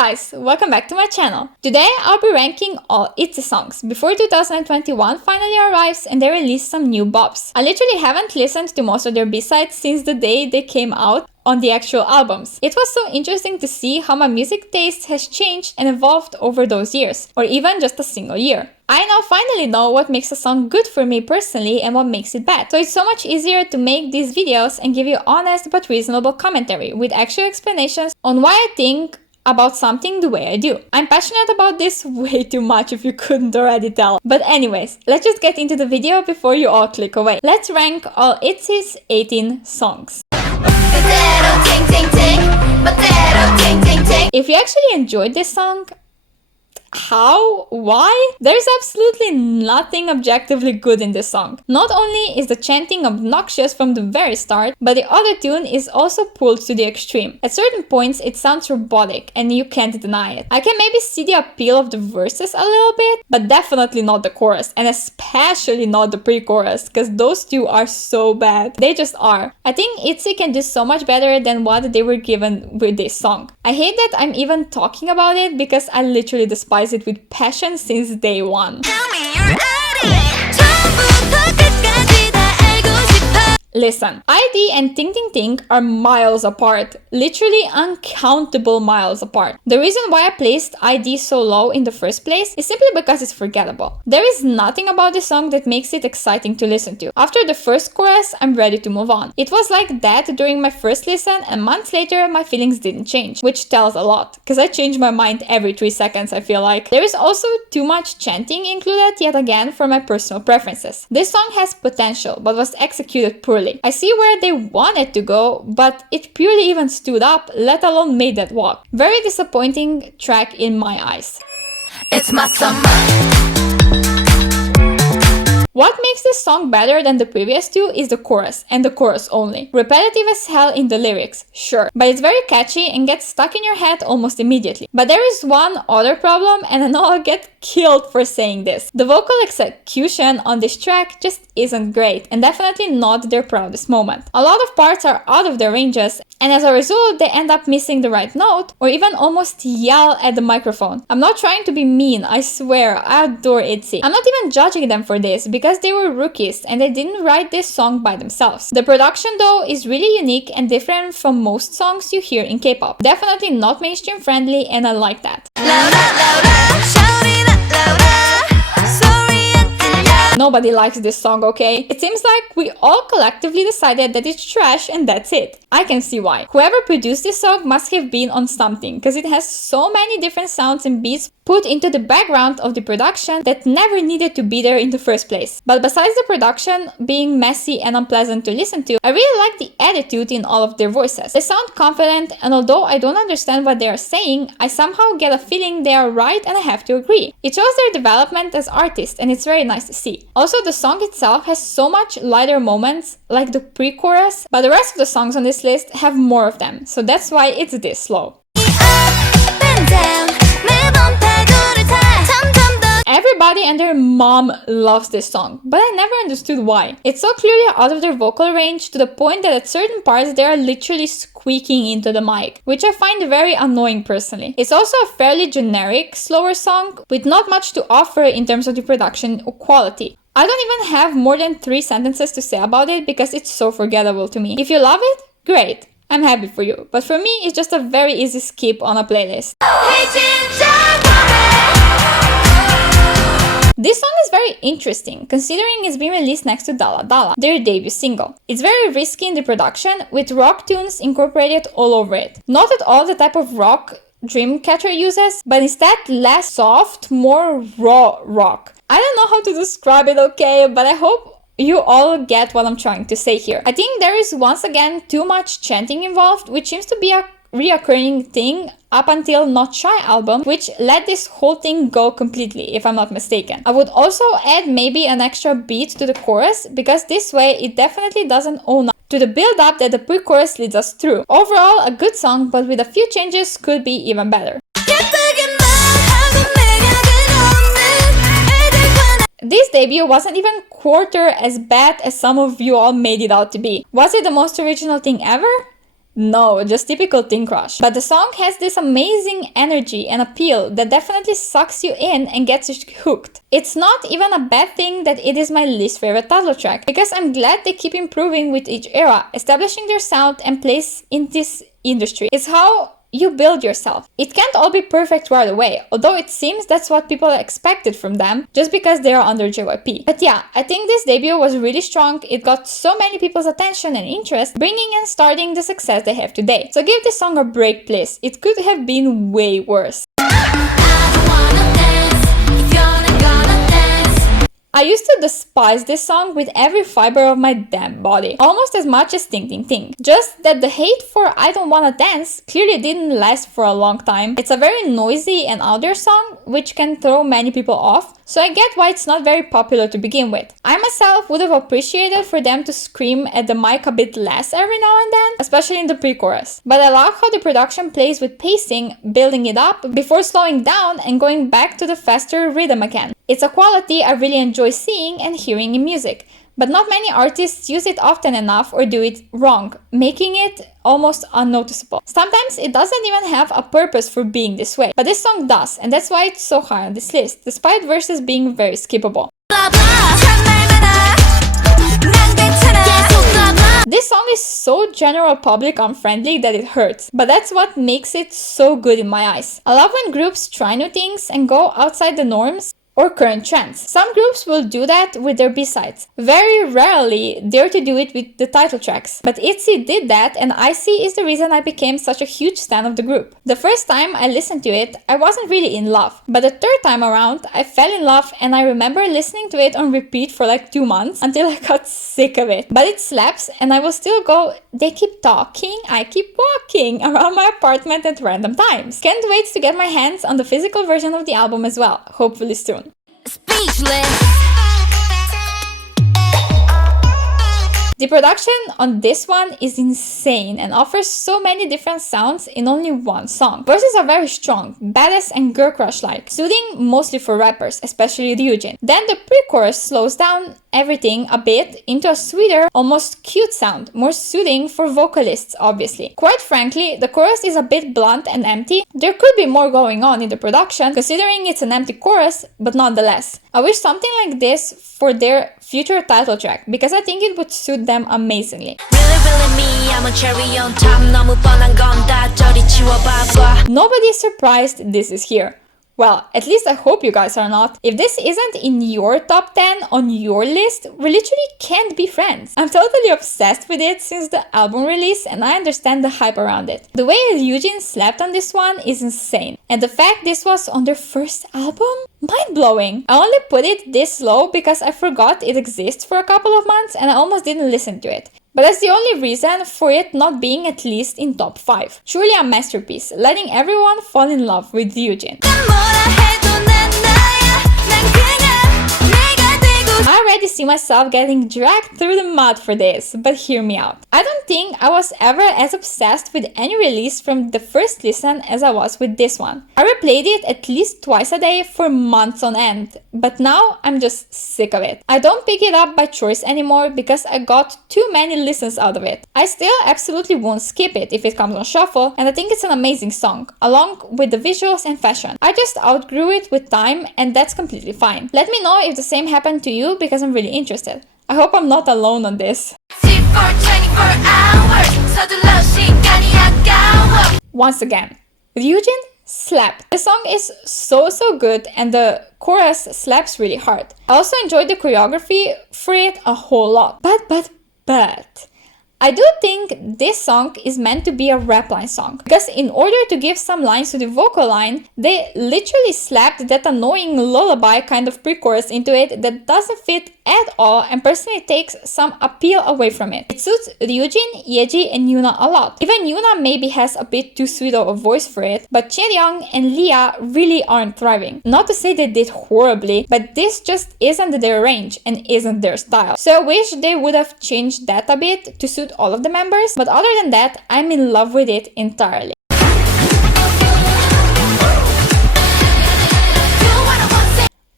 guys, welcome back to my channel. Today I'll be ranking all Itzy songs before 2021 finally arrives and they release some new bops. I literally haven't listened to most of their B-sides since the day they came out on the actual albums. It was so interesting to see how my music taste has changed and evolved over those years, or even just a single year. I now finally know what makes a song good for me personally and what makes it bad. So it's so much easier to make these videos and give you honest but reasonable commentary with actual explanations on why I think about something the way I do. I'm passionate about this way too much if you couldn't already tell. But anyways, let's just get into the video before you all click away. Let's rank all Itzy's 18 songs. If you actually enjoyed this song, how? Why? There's absolutely nothing objectively good in this song. Not only is the chanting obnoxious from the very start, but the auto-tune is also pulled to the extreme. At certain points it sounds robotic and you can't deny it. I can maybe see the appeal of the verses a little bit, but definitely not the chorus, and especially not the pre-chorus, because those two are so bad. They just are. I think Itzy can do so much better than what they were given with this song. I hate that I'm even talking about it because I literally despise it with passion since day one. Listen, ID and Ting Ting Ting are miles apart, literally uncountable miles apart. The reason why I placed ID so low in the first place is simply because it's forgettable. There is nothing about this song that makes it exciting to listen to. After the first chorus, I'm ready to move on. It was like that during my first listen, and months later my feelings didn't change, which tells a lot, because I change my mind every 3 seconds, I feel like. There is also too much chanting included yet again for my personal preferences. This song has potential, but was executed poorly. I see where they wanted to go, but it purely even stood up, let alone made that walk. Very disappointing track in my eyes. It's my summer. What makes this song better than the previous two is the chorus, and the chorus only. Repetitive as hell in the lyrics, sure, but it's very catchy and gets stuck in your head almost immediately. But there is one other problem, and I know I'll get killed for saying this. The vocal execution on this track just isn't great, and definitely not their proudest moment. A lot of parts are out of their ranges, and as a result, they end up missing the right note, or even almost yell at the microphone. I'm not trying to be mean, I swear, I adore Itzy. I'm not even judging them for this, because they were rookies and they didn't write this song by themselves. The production though is really unique and different from most songs you hear in K-pop. Definitely not mainstream friendly, and I like that. Nobody likes this song, okay? It seems like we all collectively decided that it's trash and that's it. I can see why. Whoever produced this song must have been on something, because it has so many different sounds and beats put into the background of the production that never needed to be there in the first place. But besides the production being messy and unpleasant to listen to, I really like the attitude in all of their voices. They sound confident, and although I don't understand what they are saying, I somehow get a feeling they are right and I have to agree. It shows their development as artists and it's very nice to see. Also, the song itself has so much lighter moments, like the pre-chorus, but the rest of the songs on this list have more of them, so that's why it's this low. Everybody and their mom loves this song, but I never understood why. It's so clearly out of their vocal range to the point that at certain parts they are literally squeaking into the mic, which I find very annoying personally. It's also a fairly generic, slower song with not much to offer in terms of the production or quality. I don't even have more than 3 sentences to say about it because it's so forgettable to me. If you love it, great, I'm happy for you. But for me, it's just a very easy skip on a playlist. This song is very interesting, considering it's been released next to Dalla Dalla, their debut single. It's very risky in the production, with rock tunes incorporated all over it. Not at all the type of rock Dreamcatcher uses, but instead less soft, more raw rock. I don't know how to describe it, okay, but I hope you all get what I'm trying to say here. I think there is once again too much chanting involved, which seems to be a reoccurring thing up until Not Shy album, which let this whole thing go completely, if I'm not mistaken. I would also add maybe an extra beat to the chorus, because this way it definitely doesn't own up to the build-up that the pre-chorus leads us through. Overall, a good song, but with a few changes could be even better. This debut wasn't even quarter as bad as some of you all made it out to be. Was it the most original thing ever? No, just typical teen crush. But the song has this amazing energy and appeal that definitely sucks you in and gets you hooked. It's not even a bad thing that it is my least favorite title track, because I'm glad they keep improving with each era, establishing their sound and place in this industry. It's how you build yourself. It can't all be perfect right away, although it seems that's what people expected from them just because they are under JYP. But yeah, I think this debut was really strong. It got so many people's attention and interest, bringing and starting the success they have today. So give this song a break, please. It could have been way worse. I used to despise this song with every fiber of my damn body, almost as much as Ting Ting Ting. Just that the hate for I Don't Wanna Dance clearly didn't last for a long time. It's a very noisy and out there song, which can throw many people off, so I get why it's not very popular to begin with. I myself would have appreciated for them to scream at the mic a bit less every now and then, especially in the pre-chorus. But I love how the production plays with pacing, building it up before slowing down and going back to the faster rhythm again. It's a quality I really enjoy seeing and hearing in music, but not many artists use it often enough or do it wrong, making it almost unnoticeable. Sometimes it doesn't even have a purpose for being this way, but this song does, and that's why it's so high on this list, despite verses being very skippable. This song is so general public unfriendly that it hurts, but that's what makes it so good in my eyes. I love when groups try new things and go outside the norms or current trends. Some groups will do that with their B-sides. Very rarely dare to do it with the title tracks. But Itzy did that, and Itzy is the reason I became such a huge stan of the group. The first time I listened to it, I wasn't really in love. But the third time around, I fell in love, and I remember listening to it on repeat for like 2 months until I got sick of it. But it slaps, and I will still go, they keep talking, I keep walking around my apartment at random times. Can't wait to get my hands on the physical version of the album as well, hopefully soon. Speechless. The production on this one is insane and offers so many different sounds in only one song. Verses are very strong, badass and girl crush-like, soothing mostly for rappers, especially Ryujin. Then the pre-chorus slows down everything a bit into a sweeter, almost cute sound, more soothing for vocalists, obviously. Quite frankly, the chorus is a bit blunt and empty. There could be more going on in the production, considering it's an empty chorus, but nonetheless. I wish something like this for their future title track, because I think it would suit them amazingly. Really me, I'm a Chaeryeong top. 너무 뻔한 건 다 저리 치워봐봐. Nobody is surprised this is here. Well, at least I hope you guys are not. If this isn't in your top 10 on your list, we literally can't be friends. I'm totally obsessed with it since the album release, and I understand the hype around it. The way Ryujin slept on this one is insane. And the fact this was on their first album? Mind-blowing. I only put it this low because I forgot it exists for a couple of months and I almost didn't listen to it. But that's the only reason for it not being at least in top 5. Truly a masterpiece, letting everyone fall in love with Ryujin. I already see myself getting dragged through the mud for this, but hear me out. I don't think I was ever as obsessed with any release from the first listen as I was with this one. I replayed it at least twice a day for months on end, but now I'm just sick of it. I don't pick it up by choice anymore because I got too many listens out of it. I still absolutely won't skip it if it comes on shuffle, and I think it's an amazing song, along with the visuals and fashion. I just outgrew it with time, and that's completely fine. Let me know if the same happened to you, because I'm really interested. I hope I'm not alone on this. Once again, Ryujin slap. The song is so good and the chorus slaps really hard. I also enjoyed the choreography for it a whole lot. But I do think this song is meant to be a rap line song, because in order to give some lines to the vocal line, they literally slapped that annoying lullaby kind of pre-chorus into it that doesn't fit at all and personally takes some appeal away from it. It suits Ryujin, Yeji and Yuna a lot. Even Yuna maybe has a bit too sweet of a voice for it, but Chaeryeong and Leah really aren't thriving. Not to say they did horribly, but this just isn't their range and isn't their style. So I wish they would have changed that a bit to suit all of the members, but other than that, I'm in love with it entirely.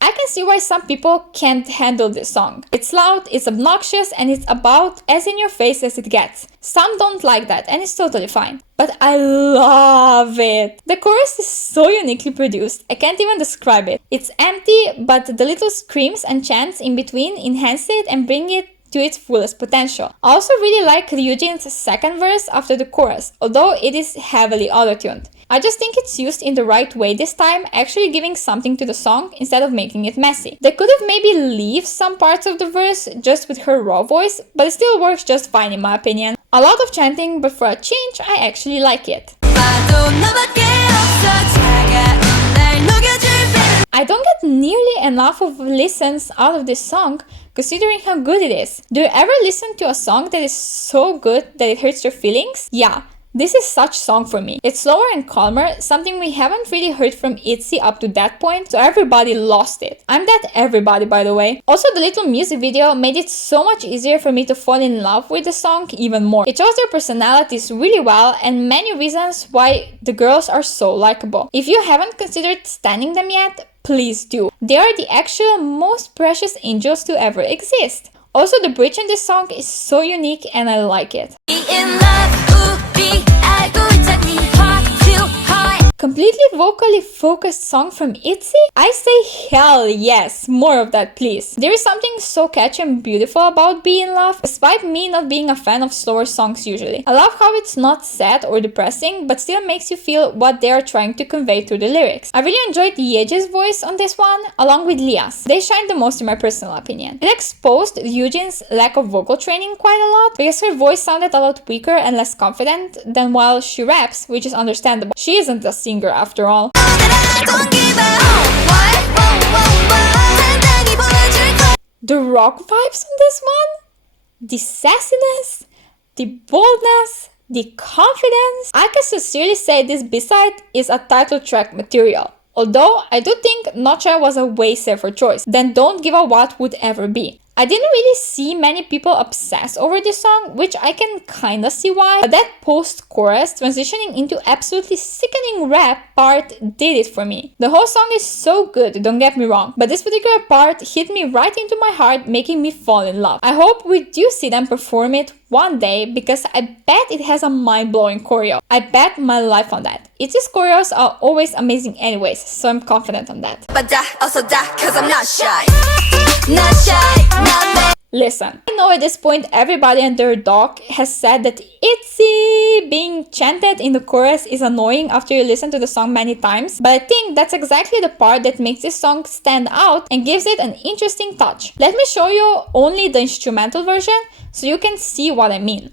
I can see why some people can't handle this song. It's loud, it's obnoxious, and it's about as in your face as it gets. Some don't like that, and it's totally fine. But I love it! The chorus is so uniquely produced, I can't even describe it. It's empty, but the little screams and chants in between enhance it and bring it to its fullest potential. I also really like Ryujin's second verse after the chorus, although it is heavily auto-tuned. I just think it's used in the right way this time, actually giving something to the song instead of making it messy. They could have maybe leave some parts of the verse just with her raw voice, but it still works just fine in my opinion. A lot of chanting, but for a change, I actually like it. I don't get nearly enough of listens out of this song, considering how good it is. Do you ever listen to a song that is so good that it hurts your feelings? Yeah. This is such song for me. It's slower and calmer, something we haven't really heard from Itzy up to that point, so everybody lost it. I'm that everybody, by the way. Also, the little music video made it so much easier for me to fall in love with the song even more. It shows their personalities really well and many reasons why the girls are so likable. If you haven't considered standing them yet, please do. They are the actual most precious angels to ever exist. Also, the bridge in this song is so unique and I like it. Completely vocally focused song from Itzy? I say hell yes, more of that please. There is something so catchy and beautiful about Be in Love, despite me not being a fan of slower songs usually. I love how it's not sad or depressing, but still makes you feel what they are trying to convey through the lyrics. I really enjoyed Yeji's voice on this one, along with Lia's. They shine the most in my personal opinion. It exposed Ryujin's lack of vocal training quite a lot, because her voice sounded a lot weaker and less confident than while she raps, which is understandable. She isn't a singer after all. The rock vibes on this one? The sassiness, the boldness, the confidence. I can sincerely say this B-side is a title track material. Although I do think Not Shy was a way safer choice than Don't Give a What would ever be. I didn't really see many people obsess over this song, which I can kinda see why, but that post-chorus transitioning into absolutely sickening rap part did it for me. The whole song is so good, don't get me wrong, but this particular part hit me right into my heart, making me fall in love. I hope we do see them perform it one day, because I bet it has a mind-blowing choreo. I bet my life on that. Itzy's choreos are always amazing anyways, so I'm confident on that. But also cause I'm not shy. Not shy, not me. Listen, I know at this point everybody and their dog has said that Itzy being chanted in the chorus is annoying after you listen to the song many times, but I think that's exactly the part that makes this song stand out and gives it an interesting touch. Let me show you only the instrumental version so you can see what I mean.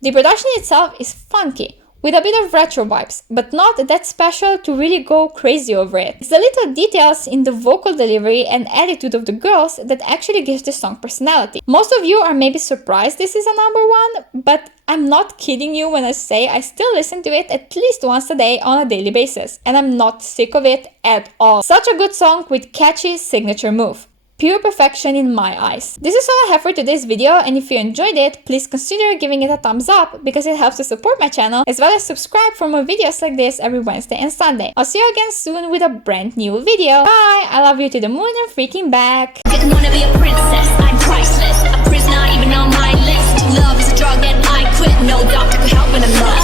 The production itself is funky, with a bit of retro vibes, but not that special to really go crazy over it. It's the little details in the vocal delivery and attitude of the girls that actually gives the song personality. Most of you are maybe surprised this is a number one, but I'm not kidding you when I say I still listen to it at least once a day on a daily basis, and I'm not sick of it at all. Such a good song with catchy signature move. Pure perfection in my eyes. This is all I have for today's video, and if you enjoyed it, please consider giving it a thumbs up because it helps to support my channel, as well as subscribe for more videos like this every Wednesday and Sunday. I'll see you again soon with a brand new video. Bye! I love you to the moon and freaking back! Didn't wanna be a princess, I'm priceless. A prisoner even on my list. Love is a drug that I quit. No doctor could help when I'm lost.